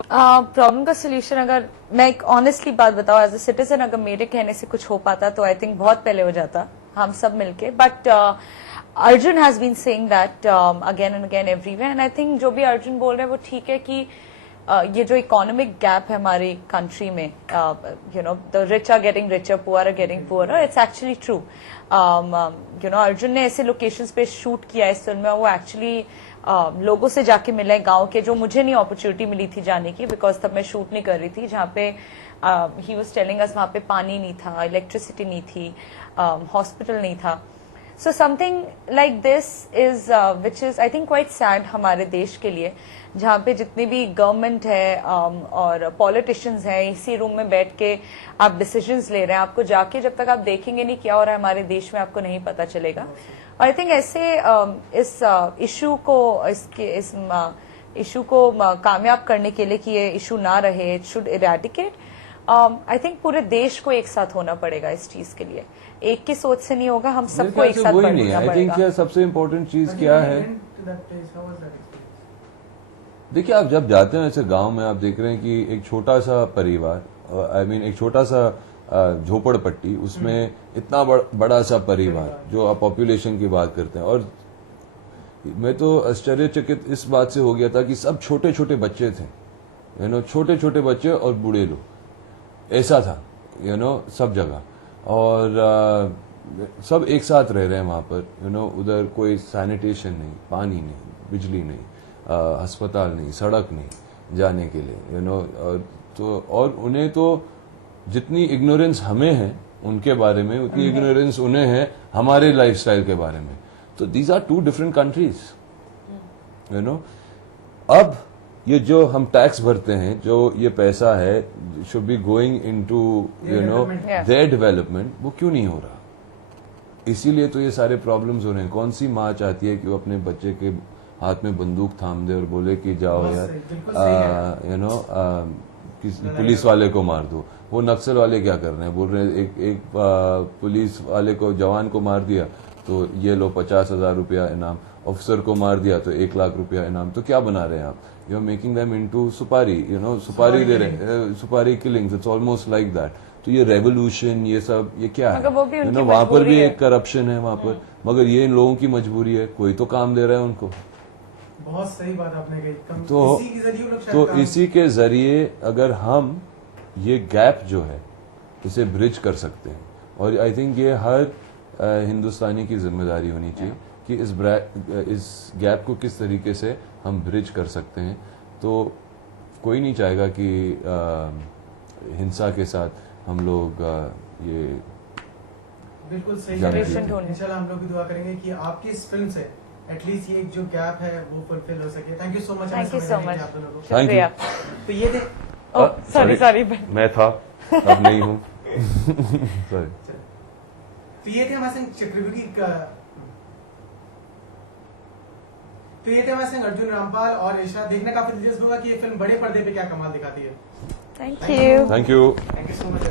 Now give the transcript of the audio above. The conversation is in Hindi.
प्रॉब्लम का सोल्यूशन अगर मैं एक ऑनेस्टली बात बताऊं, एज ए सिटीजन अगर मेरे कहने से कुछ हो पाता तो आई थिंक बहुत पहले हो जाता, हम सब मिलके। But Arjun has been saying that again and again everywhere, and I think जो भी अर्जुन बोल रहे हैं वो ठीक है कि ये जो इकोनॉमिक गैप है हमारी कंट्री में, you know the rich are getting richer, poor are getting poor, it's actually true. You know Arjun ने ऐसे लोकेशंस पे शूट किया इस फिल्म में, वो एक्चुअली लोगों से जाके मिले गांव के, जो मुझे नहीं अपॉर्चुनिटी मिली थी जाने की, बिकॉज तब मैं शूट नहीं कर रही थी, जहाँ पे ही वाज टेलिंग अस वहां पे पानी नहीं था, इलेक्ट्रिसिटी नहीं थी, हॉस्पिटल नहीं था। So something like this is which is I think quite sad हमारे देश के लिए, जहाँ पे जितनी भी गवर्नमेंट है और पॉलिटिशियंस हैं, इसी रूम में बैठ के आप डिसीजंस ले रहे हैं, आपको जाके जब तक आप देखेंगे नहीं क्या हो रहा है हमारे देश में, आपको नहीं पता चलेगा। और आई थिंक ऐसे इस इशू को इस इशू को कामयाब करने के लिए कि ये इशू ना रहे, it should eradicate, I think पूरे देश को एक साथ होना पड़ेगा इस चीज के लिए। एक की सोच से नहीं होगा, हम सबको एक साथ बढ़ना पड़ेगा। आई थिंक सबसे इम्पोर्टेंट चीज क्या है, देखिए आप जब जाते हैं ऐसे गांव में, आप देख रहे हैं कि एक छोटा सा परिवार, आई मीन एक छोटा सा झोपड़पट्टी, उसमें इतना बड़ा सा परिवार, जो आप पॉपुलेशन की बात करते हैं। और मैं तो आश्चर्यचकित इस बात से हो गया था कि सब छोटे छोटे बच्चे थे, यू नो छोटे छोटे बच्चे और बूढ़े लोग, ऐसा था यू नो सब जगह। और सब एक साथ रह रहे हैं वहां पर, यू नो उधर कोई सैनिटेशन नहीं, पानी नहीं, बिजली नहीं, अस्पताल नहीं, सड़क नहीं जाने के लिए, यू नो। और उन्हें तो जितनी इग्नोरेंस हमें है उनके बारे में, उतनी इग्नोरेंस उन्हें है हमारे लाइफस्टाइल के बारे में। तो these are two different countries, you know. अब ये जो हम टैक्स भरते हैं, जो ये पैसा है should be going into you know their development, वो क्यों नहीं हो रहा? इसीलिए तो ये सारे प्रॉब्लम्स हो रहे हैं। कौन सी माँ चाहती है कि वो अपने बच्चे के हाथ में बंदूक थाम दे और बोले कि जाओ यार यू नो पुलिस वाले को मार दो? वो नक्सल वाले क्या कर रहे हैं, बोल रहे हैं एक पुलिस वाले को, जवान को मार दिया तो ये लो 50,000 रुपया इनाम, ऑफिसर को मार दिया तो 1 लाख रुपया इनाम। तो क्या बना रहे हैं आप? You are making them into supari, you know सुपारी दे रहे हैं, supari killings, it's almost like that. तो ये रेवोल्यूशन, ये सब ये क्या है? यू नो वहां पर भी एक करप्शन है वहां पर, मगर ये इन लोगों की मजबूरी है, कोई तो काम दे रहा है उनको। बहुत सही बात आपने कही। तो इसी के जरिए अगर हम ये गैप जो है इसे ब्रिज कर सकते हैं, और आई थिंक ये हर हिंदुस्तानी की जिम्मेदारी होनी चाहिए कि इस गैप को किस तरीके से हम ब्रिज कर सकते हैं। तो कोई नहीं चाहेगा कि हिंसा के साथ हम लोग ये बिल्कुल सही इंशाल्लाह हम लोग भी दुआ करेंगे कि आपकी इस फिल्म से एटलीस्ट ये जो गैप है वो फुलफिल हो सके। Thank you so much. Thank you so much. Thank you. तो ये देख, सॉरी मैं था, अब नहीं हूँ। सॉरी। तो ये थे हमारे संग चक्रवर्ती का, तो ये थे हमारे संग अर्जुन रामपाल और ईशा। देखना काफी दिलचस्प होगा कि ये फिल्म बड़े पर्दे पे क्या कमाल दिखाती है। Thank you so much.